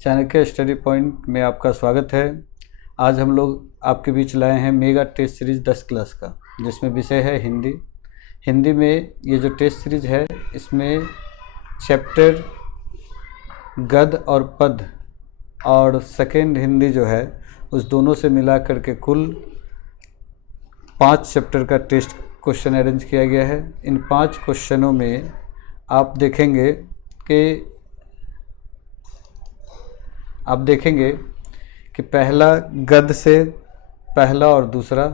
Chanakya study point में आपका स्वागत है। आज हम लोग आपके बीच लाए हैं मेगा टेस्ट सीरीज़ 10 क्लास का, जिसमें विषय है हिंदी। हिंदी में ये जो टेस्ट सीरीज़ है, इसमें चैप्टर गद्य और पद्य और सेकेंड हिंदी जो है, उस दोनों से मिला करके कुल 5 चैप्टर का टेस्ट क्वेश्चन अरेंज किया गया है। इन 5 क्वेश्चनों में आप देखेंगे कि पहला गद्य से पहला और दूसरा,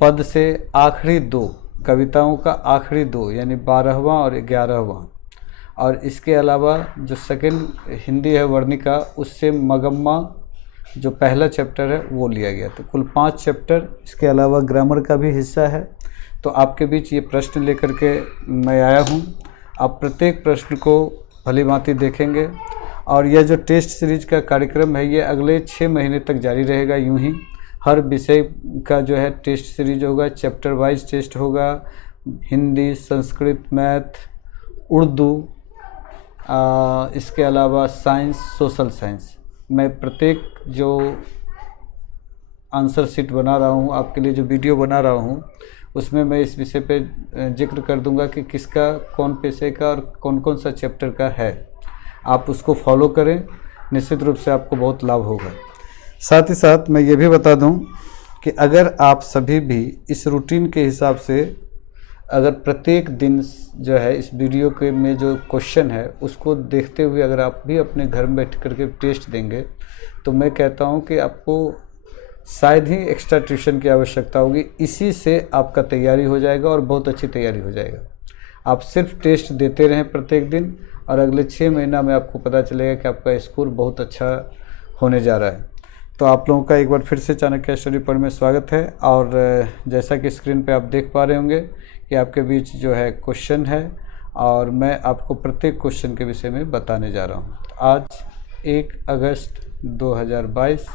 पद से आखिरी 2 कविताओं का आखिरी 2 यानी 12वां और 11वां, और इसके अलावा जो सेकंड हिंदी है वर्णिका, उससे मगम्मा जो पहला चैप्टर है वो लिया गया। तो कुल 5 चैप्टर, इसके अलावा ग्रामर का भी हिस्सा है। तो आपके बीच ये प्रश्न लेकर के मैं आया हूँ। आप प्रत्येक प्रश्न को भली भांति देखेंगे और यह जो टेस्ट सीरीज का कार्यक्रम है, ये अगले 6 महीने तक जारी रहेगा। यूं ही हर विषय का जो है टेस्ट सीरीज होगा, चैप्टर वाइज टेस्ट होगा। हिंदी, संस्कृत, मैथ, उर्दू, इसके अलावा साइंस, सोशल साइंस। मैं प्रत्येक जो आंसर शीट बना रहा हूँ, आपके लिए जो वीडियो बना रहा हूँ, उसमें मैं इस विषय पे जिक्र कर दूंगा कि किसका, कौन विषय का और कौन कौन सा चैप्टर का है। आप उसको फॉलो करें, निश्चित रूप से आपको बहुत लाभ होगा। साथ ही साथ मैं ये भी बता दूं कि अगर आप सभी भी इस रूटीन के हिसाब से अगर प्रत्येक दिन जो है इस वीडियो के में जो क्वेश्चन है उसको देखते हुए अगर आप भी अपने घर में बैठ करके टेस्ट देंगे, तो मैं कहता हूं कि आपको शायद ही एक्स्ट्रा ट्यूशन की आवश्यकता होगी। इसी से आपका तैयारी हो जाएगा और बहुत अच्छी तैयारी हो जाएगा। आप सिर्फ टेस्ट देते रहें प्रत्येक दिन, और अगले 6 महीना में आपको पता चलेगा कि आपका स्कोर बहुत अच्छा होने जा रहा है। तो आप लोगों का एक बार फिर से चाणक्य स्टडी पॉइंट में स्वागत है। और जैसा कि स्क्रीन पे आप देख पा रहे होंगे कि आपके बीच जो है क्वेश्चन है, और मैं आपको प्रत्येक क्वेश्चन के विषय में बताने जा रहा हूँ। आज 1 अगस्त 2022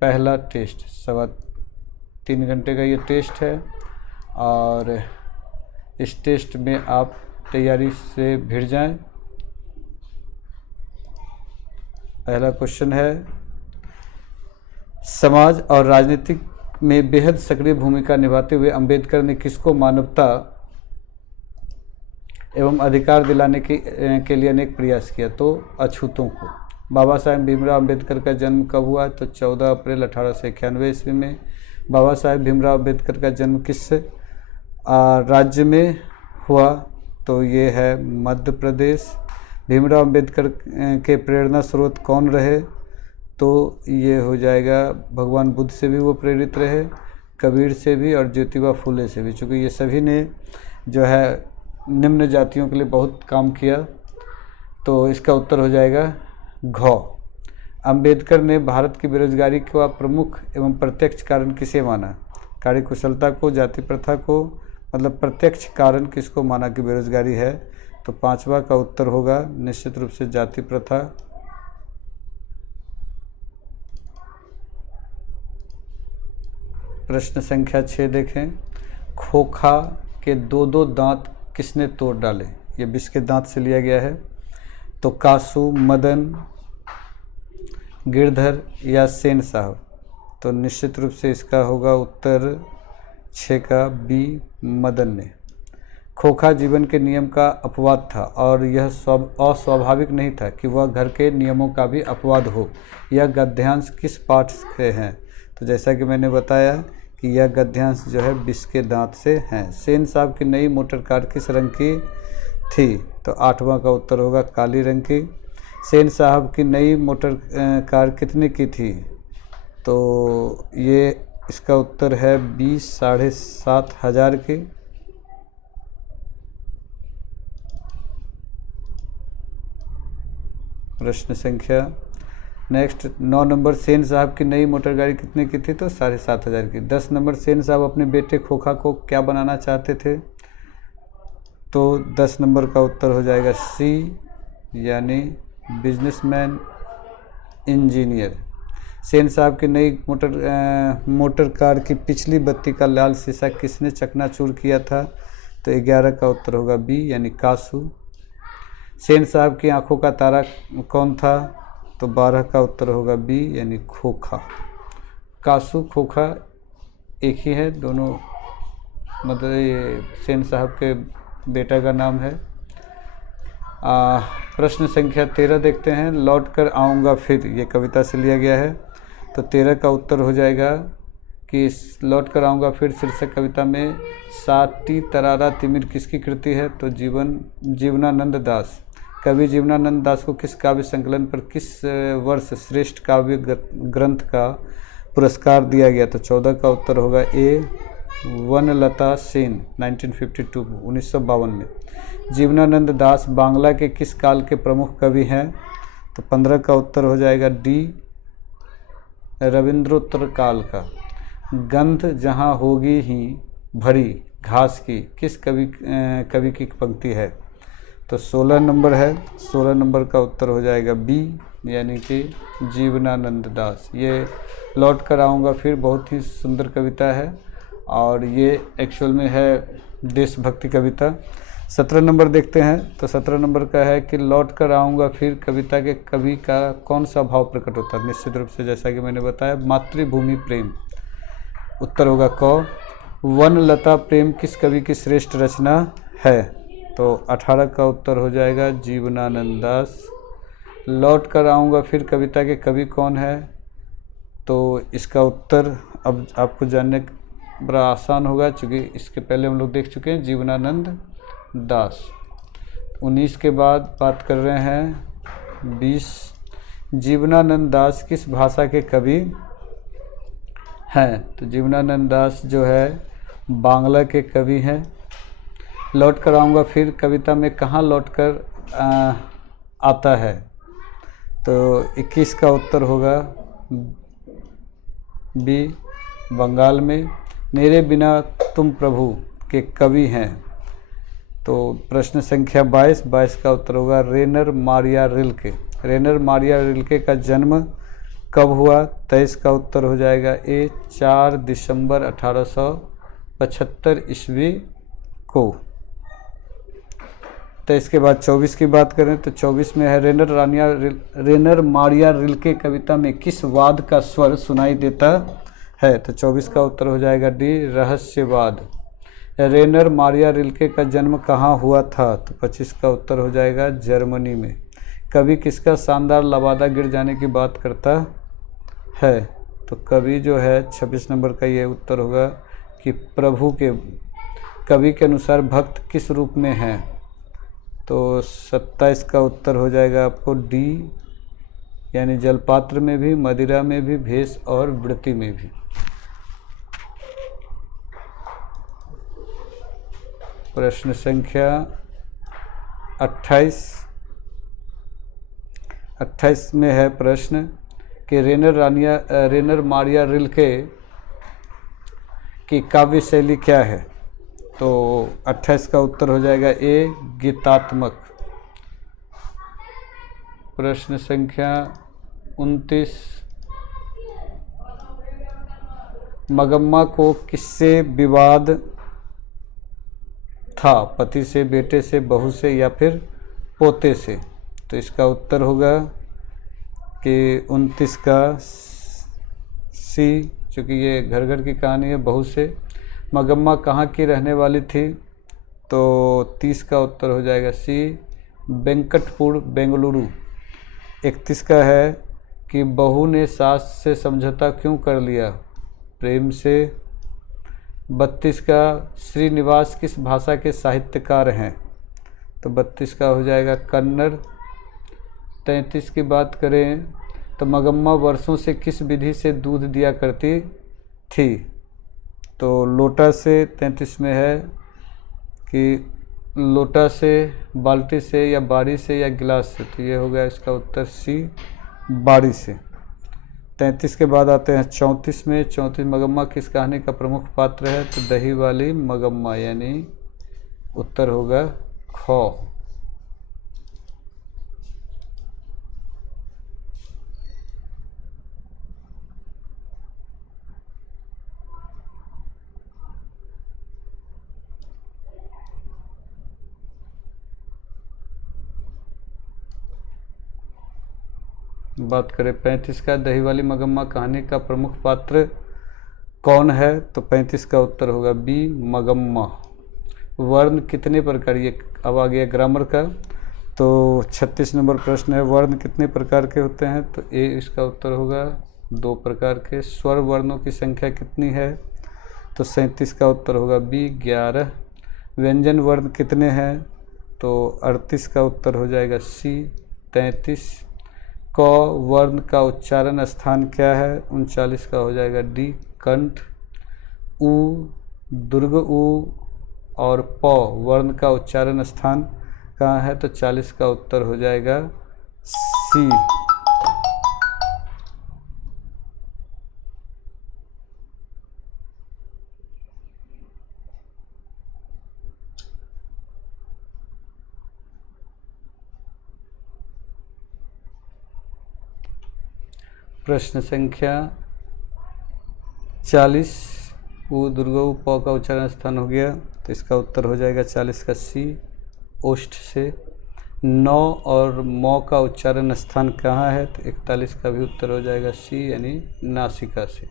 पहला टेस्ट, 3.25 घंटे का ये टेस्ट है, और इस टेस्ट में आप तैयारी से भिड़ जाएं। पहला क्वेश्चन है, समाज और राजनीति में बेहद सक्रिय भूमिका निभाते हुए अंबेडकर ने किसको मानवता एवं अधिकार दिलाने के लिए अनेक प्रयास किया? तो अछूतों को। बाबा साहेब भीमराव अंबेडकर का जन्म कब हुआ? तो 14 अप्रैल 1891 ईस्वी में। बाबा साहेब भीमराव अंबेडकर का जन्म किस राज्य में हुआ? तो ये है मध्य प्रदेश। भीमराव अंबेडकर के प्रेरणा स्रोत कौन रहे? तो ये हो जाएगा, भगवान बुद्ध से भी वो प्रेरित रहे, कबीर से भी और ज्योतिबा फुले से भी, चूँकि ये सभी ने जो है निम्न जातियों के लिए बहुत काम किया। तो इसका उत्तर हो जाएगा घ। अंबेडकर ने भारत की बेरोजगारी का प्रमुख एवं प्रत्यक्ष कारण किसे माना? कार्यकुशलता को, जाति प्रथा को, मतलब प्रत्यक्ष कारण किसको माना कि बेरोजगारी है? तो 5वां का उत्तर होगा निश्चित रूप से जाति प्रथा। प्रश्न संख्या 6 देखें। खोखा के 2-2 दांत किसने तोड़ डाले? ये विष के दांत से लिया गया है। तो कासू, मदन, गिरधर या सेन साहब? तो निश्चित रूप से इसका होगा उत्तर 6 का बी, मदन ने। खोखा जीवन के नियम का अपवाद था, और यह अस्वाभाविक नहीं था कि वह घर के नियमों का भी अपवाद हो। यह गद्यांश किस पाठ से हैं? तो जैसा कि मैंने बताया कि यह गद्यांश जो है विष के दांत से हैं। सेन साहब की नई मोटर कार किस रंग की थी? तो 8वां का उत्तर होगा काली रंग की। सेन साहब की नई मोटर कार कितने की थी? तो ये इसका उत्तर है 20,7,500 हज़ार की। प्रश्न संख्या नेक्स्ट 9 नंबर, सेन साहब की नई मोटर गाड़ी कितने की थी? तो 7,500 की। 10 नंबर, सेन साहब अपने बेटे खोखा को क्या बनाना चाहते थे? तो 10 नंबर का उत्तर हो जाएगा सी, यानी बिजनेसमैन इंजीनियर। सेन साहब की नई मोटर कार की पिछली बत्ती का लाल शीशा किसने चकनाचूर किया था? तो 11 का उत्तर होगा बी, यानी कासू। सेन साहब की आंखों का तारा कौन था? तो 12 का उत्तर होगा बी यानी खोखा। कासू खोखा एक ही है, दोनों मतलब ये सेन साहब के बेटा का नाम है। प्रश्न संख्या 13 देखते हैं। लौट कर आऊँगा फिर, ये कविता से लिया गया है। तो 13 का उत्तर हो जाएगा कि लौट कर आऊँगा फिर शीर्षक कविता में साटी तरारा तिमिर किसकी कृति है? तो जीवनानंद दास। कवि जीवनानंद दास को किस काव्य संकलन पर किस वर्ष श्रेष्ठ काव्य ग्रंथ का पुरस्कार दिया गया? तो 14 का उत्तर होगा ए वनलता सेन 1952 में। जीवनानंद दास बांग्ला के किस काल के प्रमुख कवि हैं? तो 15 का उत्तर हो जाएगा डी रविंद्रोत्तर काल का। गंध जहाँ होगी ही भरी घास की किस कवि की पंक्ति है? तो 16 नंबर है, 16 नंबर का उत्तर हो जाएगा बी यानी कि जीवनानंद दास। ये लौट कर आऊँगा फिर बहुत ही सुंदर कविता है और ये एक्चुअल में है देशभक्ति कविता। 17 नंबर देखते हैं। तो 17 नंबर का है कि लौट कर आऊँगा फिर कविता के कवि का कौन सा भाव प्रकट होता है? निश्चित रूप से जैसा कि मैंने बताया मातृभूमि प्रेम। उत्तर होगा क। वनलता प्रेम किस कवि की श्रेष्ठ रचना है? तो 18 का उत्तर हो जाएगा जीवनानंद दास। लौट कर आऊँगा फिर कविता के कवि कौन है? तो इसका उत्तर अब आपको जानने बड़ा आसान होगा, चूँकि इसके पहले हम लोग देख चुके हैं जीवनानंद दास। 19 के बाद बात कर रहे हैं 20। जीवनानंद दास किस भाषा के कवि हैं? तो जीवनानंद दास जो है बांग्ला के कवि हैं। लौट कर आऊँगा फिर कविता में कहाँ लौट कर आता है? तो 21 का उत्तर होगा बी बंगाल में। मेरे बिना तुम प्रभु के कवि हैं। तो प्रश्न संख्या 22 का उत्तर होगा रेनर मारिया रिल्के। रेनर मारिया रिल्के का जन्म कब हुआ? 23 का उत्तर हो जाएगा ए 4 दिसंबर 1875 ईस्वी को। 23 के बाद 24 की बात करें तो 24 में है रेनर मारिया रिल्के कविता में किस वाद का स्वर सुनाई देता है? तो 24 का उत्तर हो जाएगा डी रहस्यवाद। रेनर मारिया रिल्के का जन्म कहाँ हुआ था? तो 25 का उत्तर हो जाएगा जर्मनी में। कवि किसका शानदार लबादा गिर जाने की बात करता है? तो कवि जो है 26 नंबर का ये उत्तर होगा कि प्रभु के। कवि के अनुसार भक्त किस रूप में हैं? तो 27 का उत्तर हो जाएगा आपको डी यानी जलपात्र में भी, मदिरा में भी, भेष और वृत्ति में भी। प्रश्न संख्या 28 में है प्रश्न कि रेनर मारिया रिल्के की काव्य शैली क्या है? तो 28 का उत्तर हो जाएगा ए गीतात्मक। प्रश्न संख्या 29 मगम्मा को किससे विवाद था? पति से, बेटे से, बहू से या फिर पोते से? तो इसका उत्तर होगा कि 29 का सी, चूँकि ये घर घर की कहानी है, बहू से। मगम्मा कहाँ की रहने वाली थी? तो 30 का उत्तर हो जाएगा सी वेंकटपुर बेंगलुरु। 31 का है कि बहू ने सास से समझौता क्यों कर लिया? प्रेम से। 32 का श्रीनिवास किस भाषा के साहित्यकार हैं? तो 32 का हो जाएगा कन्नड़। 33 की बात करें तो मगम्मा वर्षों से किस विधि से दूध दिया करती थी? तो लोटा से। 33 में है कि लोटा से, बाल्टी से या बारी से या गिलास से? तो ये हो गया इसका उत्तर सी बारी से। 33 के बाद आते हैं 34 में। 34 मगम्मा किस कहानी का प्रमुख पात्र है? तो दही वाली मगम्मा यानी उत्तर होगा ख। बात करें 35 का, दही वाली मगम्मा कहानी का प्रमुख पात्र कौन है? तो 35 का उत्तर होगा बी, मगम्मा। वर्ण कितने प्रकार, ये अब आ गया ग्रामर का। तो 36 नंबर प्रश्न है, वर्ण कितने प्रकार के होते हैं? तो ए इसका उत्तर होगा 2 प्रकार के। स्वर वर्णों की संख्या कितनी है? तो 37 का उत्तर होगा बी, 11। व्यंजन वर्ण कितने हैं? तो 38 का उत्तर हो जाएगा सी, 33। क वर्ण का उच्चारण स्थान क्या है? 39 का हो जाएगा डी, कंठ। उ, दीर्घ उ और प वर्ण का उच्चारण स्थान कहाँ है? तो 40 का उत्तर हो जाएगा सी। प्रश्न संख्या 40, उ, दीर्घ उ, प का उच्चारण स्थान हो गया, तो इसका उत्तर हो जाएगा 40 का सी, ओष्ठ से। 9 और म का उच्चारण स्थान कहाँ है? तो 41 का भी उत्तर हो जाएगा सी, यानी नासिका से।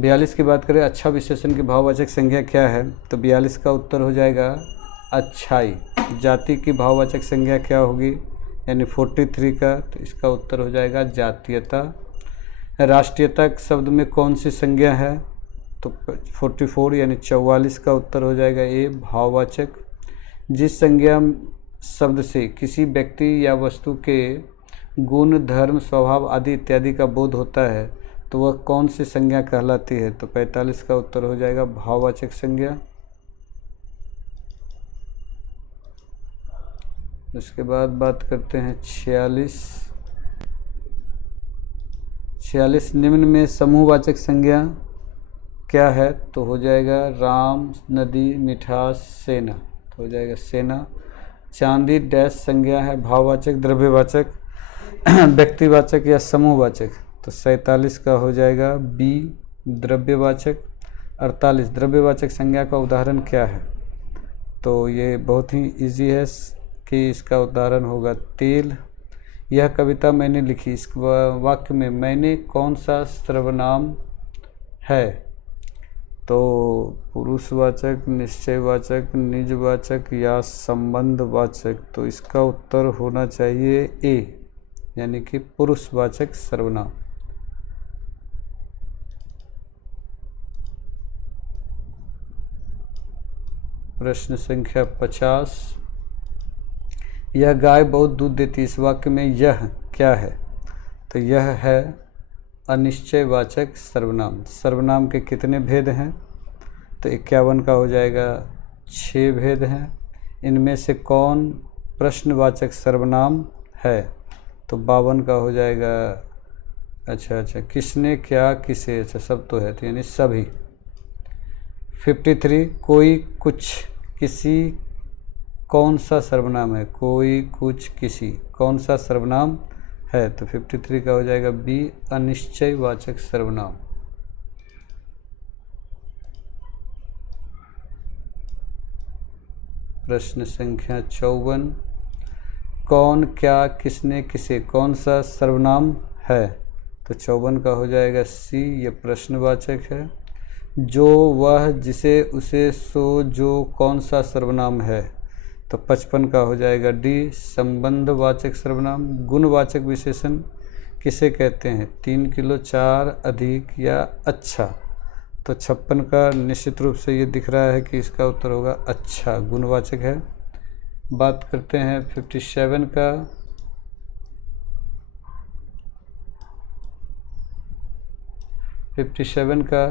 बयालीस की बात करें, अच्छा विशेषण की भाववाचक संज्ञा क्या है? तो 42 का उत्तर हो जाएगा अच्छाई। जाति की भाववाचक संज्ञा क्या होगी? यानी 43 का, तो इसका उत्तर हो जाएगा जातीयता। राष्ट्रीयता शब्द में कौन सी संज्ञा है? तो 44 यानी 44 का उत्तर हो जाएगा ए, भाववाचक। जिस संज्ञा शब्द से किसी व्यक्ति या वस्तु के गुण, धर्म, स्वभाव आदि इत्यादि का बोध होता है, तो वह कौन सी संज्ञा कहलाती है? तो 45 का उत्तर हो जाएगा भाववाचक संज्ञा। उसके बाद बात करते हैं 46 निम्न में समूहवाचक संज्ञा क्या है? तो हो जाएगा राम, नदी, मिठास, सेना, तो हो जाएगा सेना। चांदी डैश संज्ञा है, भाववाचक, द्रव्यवाचक, व्यक्तिवाचक या समूहवाचक? तो 47 का हो जाएगा बी, द्रव्यवाचक। 48 द्रव्यवाचक संज्ञा का उदाहरण क्या है? तो ये बहुत ही इजी है कि इसका उदाहरण होगा तेल। यह कविता मैंने लिखी, इस वाक्य में मैंने कौन सा सर्वनाम है? तो पुरुषवाचक, निश्चयवाचक, निजवाचक या संबंधवाचक? तो इसका उत्तर होना चाहिए ए, यानी कि पुरुषवाचक सर्वनाम। प्रश्न संख्या 50, यह गाय बहुत दूध देती है, इस वाक्य में यह क्या है? तो यह है अनिश्चयवाचक सर्वनाम। सर्वनाम के कितने भेद हैं? तो 51 का हो जाएगा 6 भेद हैं। इनमें से कौन प्रश्नवाचक सर्वनाम है? तो 52 का हो जाएगा अच्छा किसने, क्या, किसे, अच्छा सब तो है, तो यानी सभी। 53 कोई, कुछ, किसी कौन सा सर्वनाम है? कोई, कुछ, किसी कौन सा सर्वनाम है? तो 53 का हो जाएगा बी, अनिश्चयवाचक सर्वनाम। प्रश्न संख्या 54, कौन, क्या, किसने, किसे कौन सा सर्वनाम है? तो 54 का हो जाएगा सी, ये प्रश्नवाचक है। जो, वह, जिसे, उसे, सो, जो कौन सा सर्वनाम है? तो 55 का हो जाएगा डी, संबंधवाचक सर्वनाम। गुणवाचक विशेषण किसे कहते हैं? 3 किलो, 4, अधिक या अच्छा? तो 56 का निश्चित रूप से ये दिख रहा है कि इसका उत्तर होगा अच्छा, गुणवाचक है। बात करते हैं 57 का। 57 का,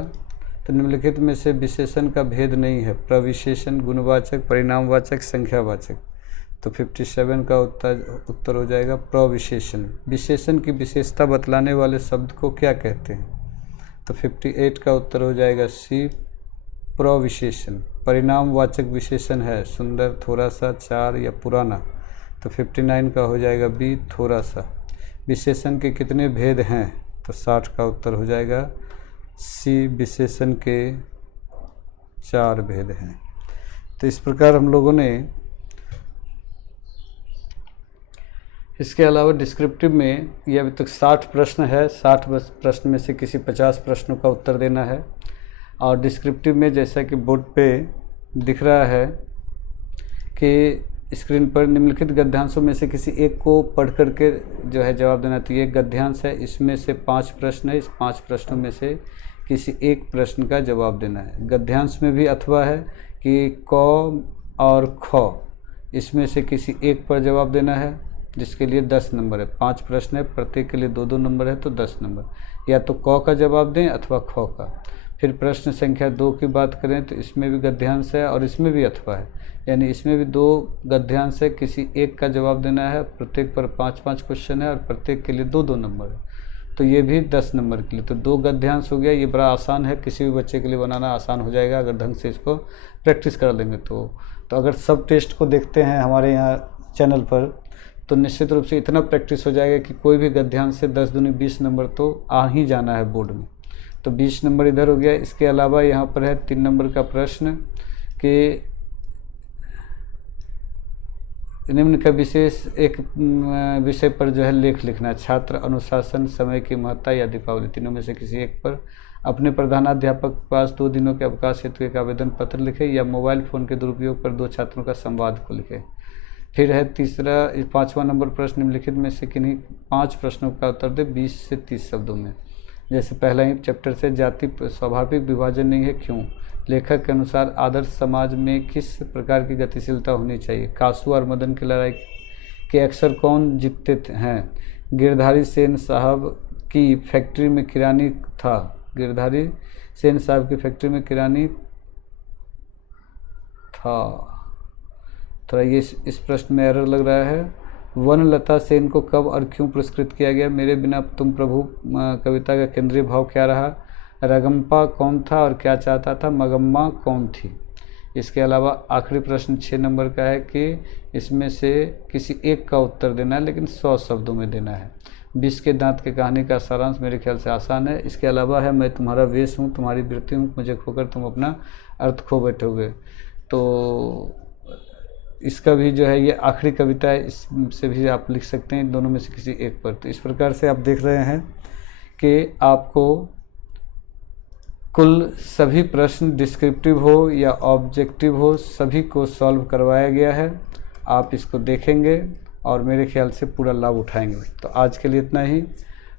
तो निम्नलिखित में से विशेषण का भेद नहीं है, प्रविशेषण, गुणवाचक, परिणामवाचक, संख्यावाचक? तो 57 का उत्तर हो जाएगा प्रविशेषण। विशेषण की विशेषता बतलाने वाले शब्द को क्या कहते हैं? तो 58 का उत्तर हो जाएगा सी, प्रविशेषण। परिणामवाचक विशेषण है सुंदर, थोड़ा सा, 4 या पुराना? तो 59 का हो जाएगा बी, थोड़ा सा। विशेषण के कितने भेद हैं? तो 60 का उत्तर हो जाएगा सी, विशेषण के 4 भेद हैं। तो इस प्रकार हम लोगों ने इसके अलावा डिस्क्रिप्टिव में ये अभी तक 60 प्रश्न है। 60 प्रश्न में से किसी 50 प्रश्नों का उत्तर देना है। और डिस्क्रिप्टिव में जैसा कि बोर्ड पे दिख रहा है कि स्क्रीन पर निम्नलिखित गद्यांशों में से किसी एक को पढ़ करके जो है जवाब देना। तो ये गद्यांश है, इसमें से 5 प्रश्न है। इस 5 प्रश्नों में से किसी एक प्रश्न का जवाब देना है। गद्यांश में भी अथवा है कि क और ख, इसमें से किसी एक पर जवाब देना है, जिसके लिए 10 नंबर है। 5 प्रश्न है, प्रत्येक के लिए 2-2 नंबर है, तो 10 नंबर। या तो क का जवाब दें अथवा ख का। फिर प्रश्न संख्या 2 की बात करें तो इसमें भी गद्यांश है और इसमें भी अथवा है, यानी इसमें भी 2 गद्यांश है, किसी एक का जवाब देना है। प्रत्येक पर 5-5 क्वेश्चन है और प्रत्येक के लिए 2-2 नंबर है, तो ये भी 10 नंबर के लिए। तो 2 गद्यांश हो गया। ये बड़ा आसान है, किसी भी बच्चे के लिए बनाना आसान हो जाएगा अगर ढंग से इसको प्रैक्टिस कर लेंगे तो अगर सब टेस्ट को देखते हैं हमारे यहाँ चैनल पर तो निश्चित रूप से इतना प्रैक्टिस हो जाएगा कि कोई भी गद्यांश से 10 दूनी 20 नंबर तो आ ही जाना है बोर्ड में। तो 20 नंबर इधर हो गया। इसके अलावा यहाँ पर है 3 नंबर का प्रश्न कि निम्न का विशेष एक विषय पर जो है लेख लिखना है। छात्र, अनुशासन, समय की महत्ता या दीपावली, तीनों में से किसी एक पर अपने प्रधानाध्यापक के पास 2 दिनों के अवकाश हेतु एक आवेदन पत्र लिखे या मोबाइल फ़ोन के दुरुपयोग पर 2 छात्रों का संवाद को लिखे। फिर है 5वां नंबर प्रश्न, निम्नलिखित में से किन्हीं 5 प्रश्नों का उत्तर दे 20 से 30 शब्दों में। जैसे पहला ही चैप्टर से जाति स्वाभाविक विभाजन नहीं है, क्यों? लेखक के अनुसार आदर्श समाज में किस प्रकार की गतिशीलता होनी चाहिए? कासू और मदन की लड़ाई के अक्सर कौन जीतते हैं? गिरधारी सेन साहब की फैक्ट्री में किरानी था। गिरधारी सेन साहब की फैक्ट्री में किरानी था। थोड़ा ये इस प्रश्न में एरर लग रहा है। वनलता सेन को कब और क्यों पुरस्कृत किया गया? मेरे बिना तुम प्रभु कविता का केंद्रीय भाव क्या रहा? रगम्पा कौन था और क्या चाहता था? मगम्मा कौन थी? इसके अलावा आखिरी प्रश्न 6 नंबर का है कि इसमें से किसी एक का उत्तर देना है, लेकिन 100 शब्दों में देना है। 20 के दांत की कहानी का सारांश मेरे ख्याल से आसान है। इसके अलावा है मैं तुम्हारा वेश हूँ, तुम्हारी वृत्ति हूँ, मुझे खोकर तुम अपना अर्थ खो बैठोगे। तो इसका भी जो है ये आखिरी कविता है, इससे भी आप लिख सकते हैं दोनों में से किसी एक पर। तो इस प्रकार से आप देख रहे हैं कि आपको कुल सभी प्रश्न डिस्क्रिप्टिव हो या ऑब्जेक्टिव हो, सभी को सॉल्व करवाया गया है। आप इसको देखेंगे और मेरे ख्याल से पूरा लाभ उठाएंगे। तो आज के लिए इतना ही।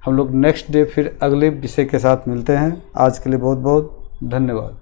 हम लोग नेक्स्ट डे फिर अगले विषय के साथ मिलते हैं। आज के लिए बहुत बहुत धन्यवाद।